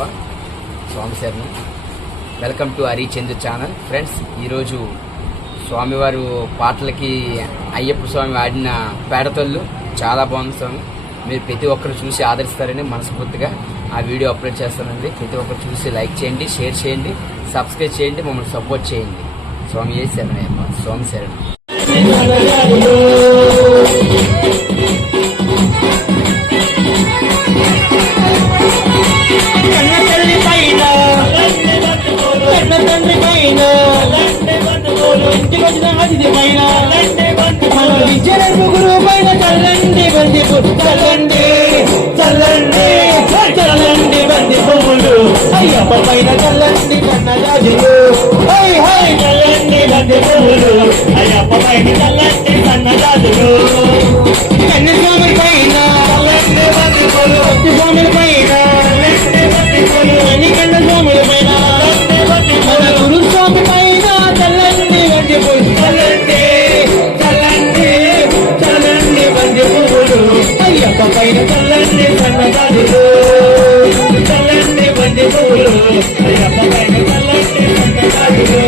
శరణమయ్యప్ప. స్వామి శరణం. Welcome to Harichandra channel. Friends, ఈరోజు స్వామివారు పాటలకి అయ్యప్ప స్వామి ఆడిన పేడతళ్ళు చాలా బాగుంది స్వామి. మీరు ప్రతి ఒక్కరు చూసి ఆదరిస్తారని మనస్ఫూర్తిగా ఆ వీడియో అప్లోడ్ చేస్తానండి. ప్రతి ఒక్కరు చూసి లైక్ చేయండి, షేర్ చేయండి, సబ్స్క్రైబ్ చేయండి, మమ్మల్ని సపోర్ట్ చేయండి. స్వామి ఏ శరణమయ్యప్ప. స్వామి శరణం. ముగ్గురు పైన చల్లండి బంది చల్లండి చల్లండి చల్లండి బంది పువ్వులు అయ్యప్ప పైన చల్లండి కన్నజాజులు చల్లండి బంది పువ్వులు అయ్యప్ప పైన చల్లండి కన్నజాజులు కన్య స్వామి పైన చల్లండి బంది పువ్వులు స్వామి పైన చల్లండి బంది పువ్వులు అన్ని కన్న స్వాముల పైన మన గురు స్వామి పైన చల్లండి బంది పువ్వులు చల్లండి అయ్యప్ప పైన చల్లండి సన్నగాజులు చల్లండి బండి పువ్వులు అయ్యప్ప పైన చల్లండి సన్నగాజులు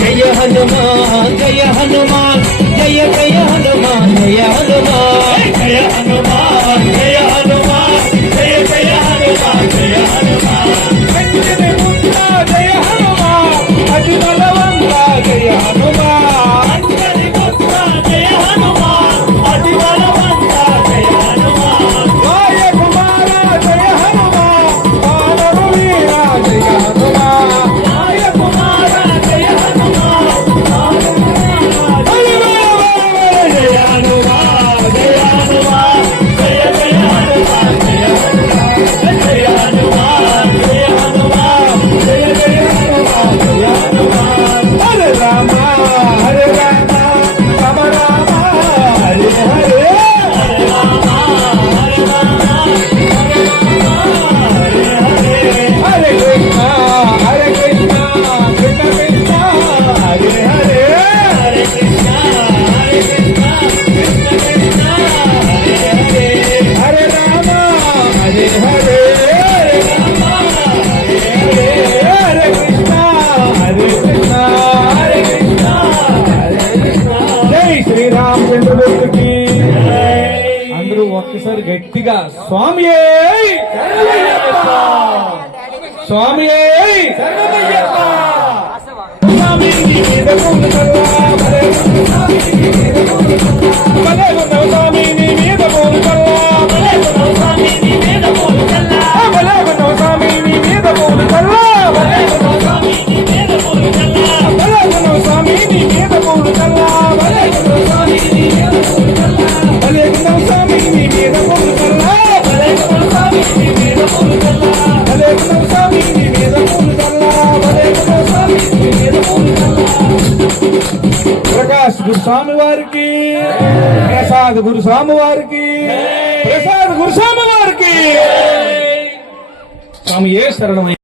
జయ హనుమాన్ జయ హనుమాన్ జయ జయ హనుమాన్ జయ హనుమాన్ జయ హనుమాన్ జయ హనుమాన్ జయ జయ హనుమాన్ జయ హనుమాన్ జయ హనుమాన్ అతి బలవంత జయ హనుమాన్ జయ హనుమాన్ అతి బలవంత అందరూ ఒక్కసారి గట్టిగా స్వామి స్వామి ప్రకాష్ గురుస్వామి వారికి, ప్రసాద్ గురుస్వామి వారికి, ప్రసాద్ గురుస్వామి వారికి స్వామి ఏ శరణమయ్య.